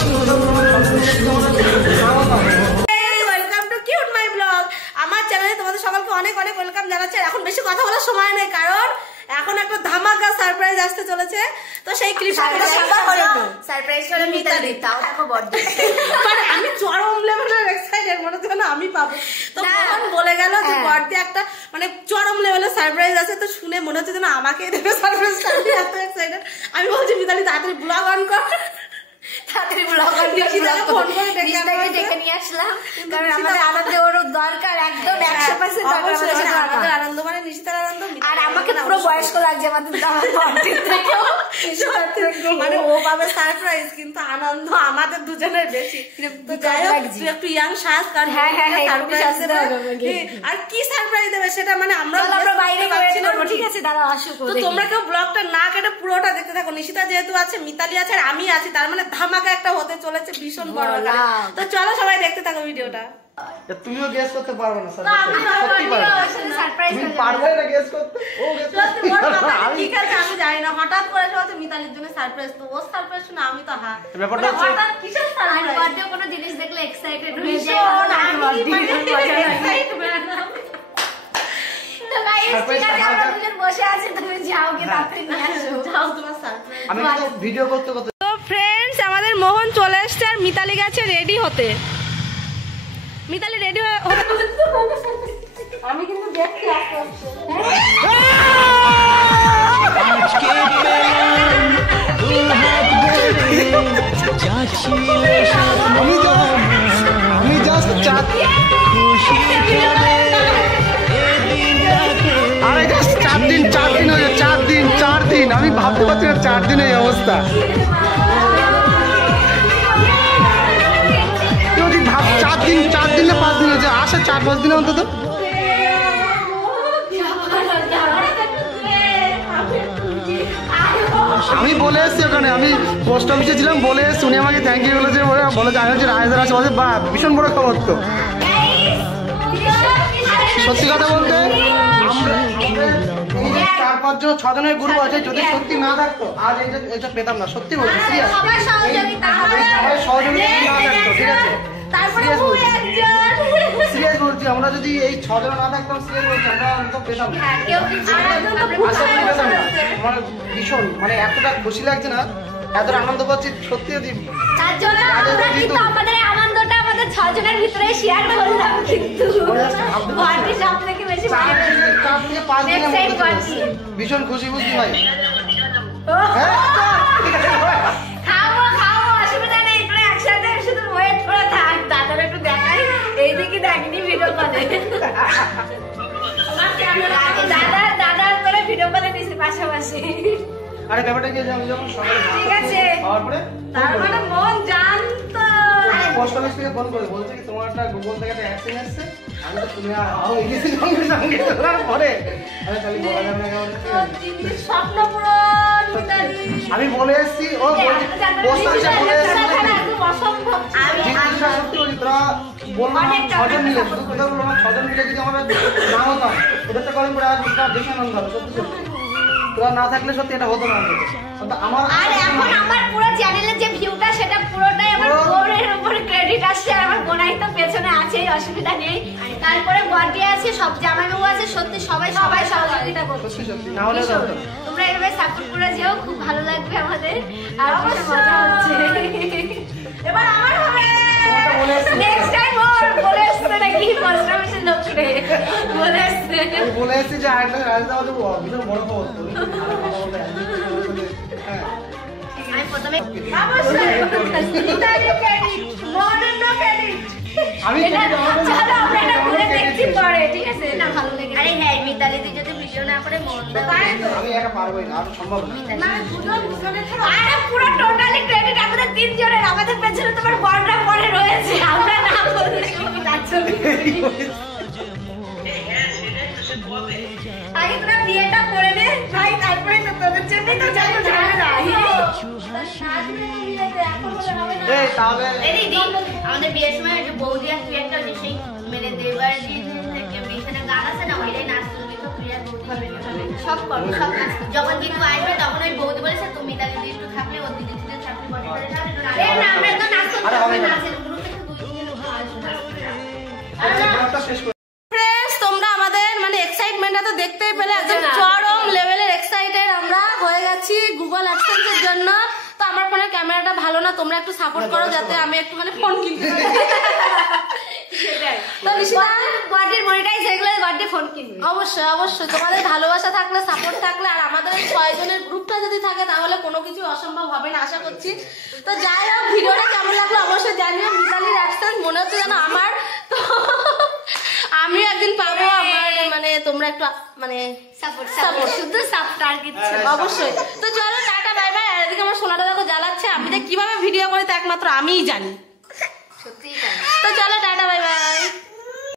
Two cute my blog. আমার চ্যানেলে তোমাদের সকলকে অনেক অনেক ওয়েলকাম জানাচ্ছি। এখন বেশি কথা বলার সময় নেই, কারণ এখন একটা ধামাকা সারপ্রাইজ আসতে চলেছে। তো সেই ক্লিপটা সারপ্রাইজ হলো মিতালি, তাও দেখো বড় মানে আমি চরম লেভেলের এক্সাইটেড, মনে হচ্ছে না আমি পাবো। তো মোহন বলে গেল যে বড়দি একটা মানে চরম লেভেলের সারপ্রাইজ আছে। তো শুনে মনে হচ্ছে যেন আমাকে দেবে সারপ্রাইজটা, আমি এত এক্সাইটেড। আমি বলছি মিতালি তাড়াতাড়ি ব্লগ অন কর, তাড়াতাড়ি ব্লগ অন করে ফোন করে ডেকে নিয়ে আসলাম, কারণ আমাদের আনন্দে ওর দরকার একদম 100% দরকার। আমাদের আনন্দ মানে নিশিতার আনন্দ, আর আমাকে পুরো বয়স্ক লাগছে আমাদের বড়দির থেকে, মানে ও পাবে সারপ্রাইজ কিন্তু আনন্দ আমাদের দুজনের বেশি। তো যাই হোক তুই একটু ইয়াং সাজ, কারণ আর কি সারপ্রাইজ দেবে সেটা মানে আমরা বাইরে ঠিক আছে দাঁড়া আসুক। তো তোমরা কেউ ব্লগটা না কেটে পুরোটা দেখতে থাকো। নিশিতা যেহেতু আছে, মিতালি আছে আর আমি আছি, তার মানে ধামাকা একটা হতে চলেছে ভীষণ বড়। তো চলো সবাই দেখতে থাকো ভিডিওটা। তুমিও গেস করতে পারবে না, সত্যি পারবে, তুমি পারবে না গেস করতে। ও গেস করতে ঠিক আছে, আমি জানি না, হঠাৎ করে হচ্ছে মিতালির জন্য সারপ্রাইজ। তো ও সারপ্রাইজ শুনে আমি তো হ্যাঁ ব্যাপারটা হচ্ছে হঠাৎ কিসের সারপ্রাইজ? বার্থডে কোনো জিনিস দেখলে এক্সাইটেড হয়ে যায়। তো গাইস ঠিক আছে, আমরা দুজন বসে আছি, তুমি যাও গিয়ে তাড়াতাড়ি নিয়ে আসো, যাও তোমার সারপ্রাইজ। আমি তো ভিডিও করতে করতে। তো ফ্রেন্ডস, আমাদের মোহন চলে এসেছে আর মিতালি গেছে রেডি হতে। মিতালি রেডি হতে আমি কিন্তু দেখছি আস্তে আমি জাস্ট আরে জাস্ট 4 দিন আমি ভাবতে পারছি না 4 দিন এই অবস্থা। যদি ভাব 4 দিন না 5 দিন হচ্ছে, আসে 4-5 দিন অন্তত। আমি বলে এসছি ওখানে, আমি পোস্ট অফিসে ছিলাম, বলে এসছি, উনি আমাকে থ্যাংক ইউ বলেছে, বলে আমি হচ্ছে রায়দার আছে বলছে, বা ভীষণ বড় খবর। তো সত্যি কথা বলতে আমরা 4-5 জন 6 জনের গ্রুপ আছে, যদি সত্যি না থাকতো আজ এটা পেতাম না। সত্যি বলছি, সিরিয়াস সহযোগিতা না থাকতো, ঠিক আছে সিরিয়াস বলছি, আমরা যদি এই 6 জন না থাকতাম, সিরিয়াস বলছি আমরা তো পেতাম না। আমার ভীষণ মানে এতটা খুশি লাগছে না, এতটা আনন্দ পাচ্ছি সত্যি। যদি তার জন্য আমরা কিন্তু আমাদের আনন্দটা আমাদের 6 জনের ভিতরে শেয়ার করলাম, কিন্তু বাড়ি সব থেকে বেশি ভীষণ খুশি বুঝলি ভাই। খাও অসুবিধা নেই, তোরা একসাথে শুধু ওয়েট করে থাক। দাদার একটু দেখাই, এইদিকে দেখিনি ভিডিও কলে, দাদা করে ভিডিও কলে দিয়েছি পাশাপাশি। আরে ব্যাপারটা কি, আমি যখন সকালে ঠিক আছে খাওয়ার পরে তার মানে মন জানতো, পোস্ট অফিস থেকে ফোন করে বলছে কি তোমার একটা গুগল থেকে একটা অ্যাকশন আসছে। আমি তো শুনে ইংলিশে সঙ্গে তোলার পরে আমি খালি বলা যাবে না কেমন স্বপ্ন পূরণ মিতালি। আমি বলে এসেছি, ও পোস্ট অফিসে বলে এসেছি অসম্ভব। সত্যি বলি, তোরা বললাম 6 জন মিলে, শুধু কথা বললাম 6 জন মিলে যদি আমরা না হতাম, ওদের তো করেন করে আজ বেশি আনন্দ হবে। সত্যি তোরা না থাকলে সত্যি এটা হতো না। আমার আর এখন আমার পুরো চ্যানেলের যে ভিউটা সেটা পুরোটাই আমার বোনের উপর ক্রেডিট আসছে, আর আমার বোনাই তো পেছনে আছে, অসুবিধা নেই। তারপরে বডি আছে, সব জামাইবাবু আছে, সত্যি সবাই সহযোগিতা করছে। সত্যি না হলে তোমরা এভাবে সাপোর্ট করে যেও, খুব ভালো লাগবে আমাদের, আর অবশ্যই মজা হচ্ছে। এবার আমার হবে নেক্সট টাইম ওর বলে আসছে নাকি পোস্ট অফিসের লোকরে বলে আসছে, বলে এসেছি যে আরেকটা রাজদা হচ্ছে ভীষণ বড় খবর। আমি প্রথমে চলো আমরা এটা ঘুরে দেখছি পরে, ঠিক আছে না? ভালো লেগে আরে হ্যাঁ, মিতালি দি যদি ভিডিও না করে মন আমি একা পারবোই না, আর সম্ভব না। আরে পুরো টোটালি ক্রেডিট আমাদের 3 জনের, আমাদের পেছনে তোমার বড়রা পরে রয়েছে, আমরা না বলতে যাচ্ছি। আগে তোরা বিয়েটা করে নে ভাই, তারপরে তো তোদের জন্যই তো যাবো ঝামেলা। এই তাহলে দিদি আমাদের বিয়ের সময় একটা বৌদি আর তুই একটা সেই মেরে দেবার বিয়েতে গান আছে না, ওইটাই নাচ করবি। তো তুই আর বৌদি সব করবো, সব নাচ। যখন দিদু আসবে তখন ওই বৌদি বলেছে তুমি তাহলে একটু থাকলে, ওর দিদি থাকলে না, আমরা একদম আরে হবে না ব্লগটা শেষ করে ফ্রেন্ডস তোমরা আমাদের মানে এক্সাইটমেন্টটা তো দেখতেই পেলে, একদম চরম লেভেলের এক্সাইটেড আমরা হয়ে গেছি গুগল অ্যাডসেন্সের জন্য। তো আমার ফোনের ক্যামেরাটা ভালো না, তোমরা একটু সাপোর্ট করো যাতে আমি একটু মানে ফোন কিনতে পারি। তো নিশিতা গডের মনিটাইজ হয়ে গেলে গডে ফোন কিনবে। অবশ্যই অবশ্যই তোমাদের ভালোবাসা থাকলে, সাপোর্ট থাকলে, আর আমাদের এই 6 জনের গ্রুপটা যদি থাকে তাহলে কোনো কিছু অসম্ভব হবে না আশা করছি। তো যাই হোক, ভিডিওটা কেমন লাগলো অবশ্যই জানিও। মিতালির অ্যাডসেন্স মনে হচ্ছে যেন আমার, তো আমিও একদিন পাবো। আমার মানে তোমরা একটু মানে সাপোর্ট শুধু টার্গেট অবশ্যই। তো চলো টাটা বাই বাই। আর এদিকে আমার সোনাটা দেখো জ্বালাচ্ছে, আমি যে কিভাবে ভিডিও করি তা একমাত্র আমিই জানি।